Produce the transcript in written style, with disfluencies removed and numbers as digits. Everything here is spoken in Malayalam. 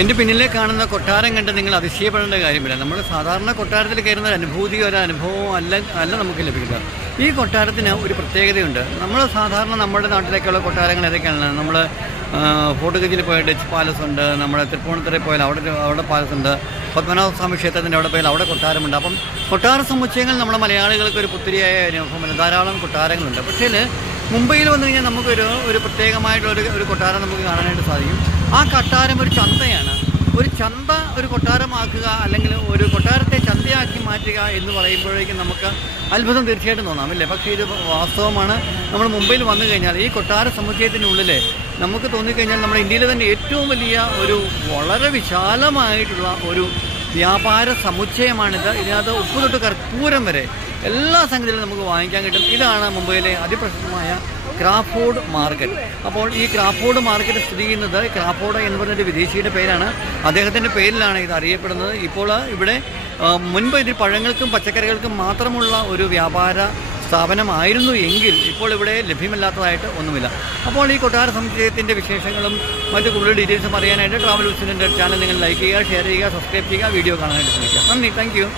എൻ്റെ പിന്നിലെ കാണുന്ന കൊട്ടാരം കണ്ട് നിങ്ങൾ അതിശയപ്പെടേണ്ട കാര്യമില്ല. നമ്മൾ സാധാരണ കൊട്ടാരത്തിൽ കയറുന്ന ഒരു അനുഭൂതിയോ ഒരു അനുഭവമോ അല്ല നമുക്ക് ലഭിക്കുക. ഈ കൊട്ടാരത്തിന് ഒരു പ്രത്യേകതയുണ്ട്. നമ്മൾ സാധാരണ നമ്മുടെ നാട്ടിലേക്കുള്ള കൊട്ടാരങ്ങൾ ഏതൊക്കെയാണ്? നമ്മൾ ഫോർട്ട് കൊച്ചിയിൽ പോയ ഡച്ച് പാലസ് ഉണ്ട്, നമ്മുടെ തൃപ്പൂണിത്തുറയിൽ പോയാൽ അവിടെ പാലസ് ഉണ്ട്, പത്മനാഭസ്വാമി ക്ഷേത്രത്തിൻ്റെ അവിടെ പോയാൽ അവിടെ കൊട്ടാരമുണ്ട്. അപ്പം കൊട്ടാര സമുച്ചയങ്ങൾ നമ്മുടെ മലയാളികൾക്ക് ഒരു പുത്തിരിയായ അനുഭവമല്ല. ധാരാളം കൊട്ടാരങ്ങളുണ്ട്. പക്ഷേ മുംബൈയിൽ വന്നു കഴിഞ്ഞാൽ നമുക്കൊരു പ്രത്യേകമായിട്ടുള്ള കൊട്ടാരം നമുക്ക് കാണാനായിട്ട് സാധിക്കും. ആ കൊട്ടാരം ഒരു ചന്തയാണ്. ഒരു ചന്ത ഒരു കൊട്ടാരമാക്കുക, അല്ലെങ്കിൽ ഒരു കൊട്ടാരത്തെ ചന്തയാക്കി മാറ്റുക എന്ന് പറയുമ്പോഴേക്കും നമുക്ക് അത്ഭുതം തീർച്ചയായിട്ടും തോന്നാം, അല്ലേ? പക്ഷേ ഇത് വാസ്തവമാണ്. നമ്മൾ മുംബൈയിൽ വന്നു കഴിഞ്ഞാൽ ഈ കൊട്ടാര സമുച്ചയത്തിനുള്ളിൽ നമുക്ക് തോന്നിക്കഴിഞ്ഞാൽ നമ്മുടെ ഇന്ത്യയിലെ തന്നെ ഏറ്റവും വലിയ വളരെ വിശാലമായിട്ടുള്ള ഒരു വ്യാപാര സമുച്ചയമാണിത്. ഇതിനകത്ത് ഉപ്പ് തൊട്ട് കർപ്പൂരം വരെ എല്ലാ സംഗതികളും നമുക്ക് വാങ്ങിക്കാൻ കിട്ടും. ഇതാണ് മുംബൈയിലെ അതിപ്രശസ്തമായ ക്രാഫോർഡ് മാർക്കറ്റ്. അപ്പോൾ ഈ ക്രാഫോർഡ് മാർക്കറ്റ് സ്ഥിതി ചെയ്യുന്നത്, ക്രാഫോർഡ് എന്ന് പറഞ്ഞൊരു വിദേശിയുടെ പേരാണ്, അദ്ദേഹത്തിൻ്റെ പേരിലാണ് ഇത് അറിയപ്പെടുന്നത്. ഇപ്പോൾ ഇവിടെ മുൻപ് ഇത് പഴങ്ങൾക്കും പച്ചക്കറികൾക്കും മാത്രമുള്ള ഒരു വ്യാപാര സ്ഥാപനമായിരുന്നു എങ്കിൽ ഇപ്പോൾ ഇവിടെ ലഭ്യമല്ലാത്തതായിട്ട് ഒന്നുമില്ല. അപ്പോൾ ഈ കൊട്ടാര സമുച്ചയത്തിൻ്റെ വിശേഷങ്ങളും മറ്റ് കൂടുതൽ ഡീറ്റെയിൽസും അറിയാനായിട്ട് ട്രാവൽ വിസിൻ്റെ ചാനൽ നിങ്ങൾ ലൈക്ക് ചെയ്യുക, ഷെയർ ചെയ്യുക, സബ്സ്ക്രൈബ് ചെയ്യുക, വീഡിയോ കാണാനായിട്ട് ശ്രമിക്കുക. നന്ദി, താങ്ക് യു.